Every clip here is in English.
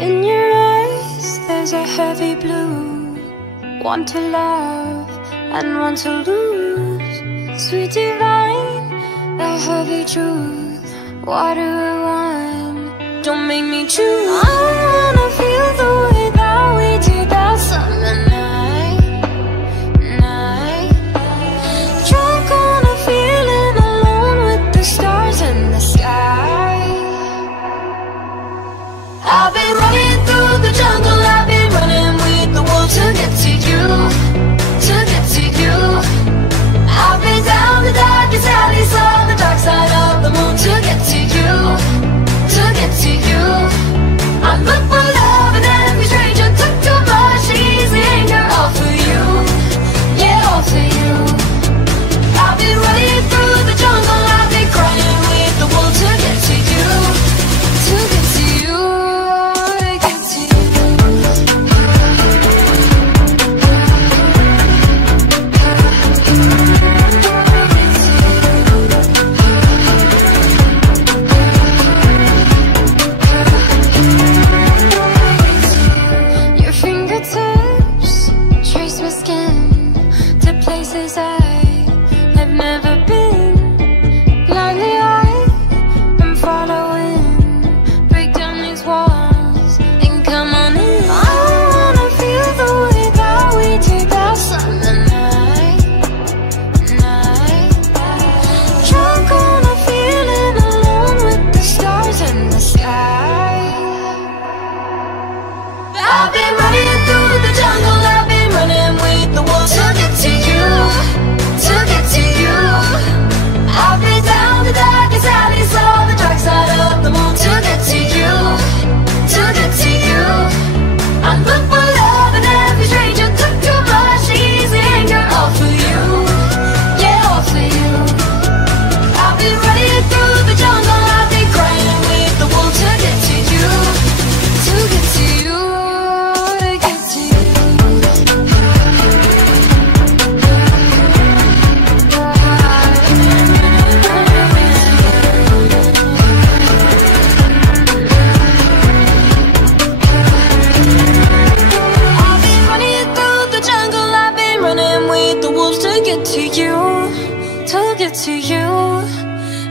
In your eyes there's a heavy blue, one to love and one to lose. Sweet divine, the heavy truth, water or wine, don't make me choose. I wanna feel the way that we did that summer night. Drunk on a feeling, alone with the stars in the sky. I've been running through the jungle, I've been running with the wolves to get to you, to get to you. I've been down the darkest alleys on the dark side of the moon to get to you, to get to you. I look for love and every stranger took too much easy anger, all for you, yeah, all for you. I've been running through the jungle, I've been crying with the wolves to get to you, to get to you. To you,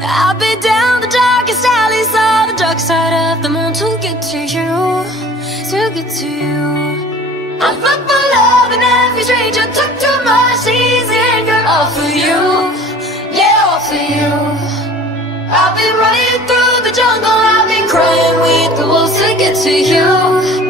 I'll be down the darkest alleys on the dark side of the moon to get to you, to get to you. I look for love and every stranger took too much easy anger, all for you, yeah, all for you. I've been running through the jungle, I've been crying with the wolves to get to you.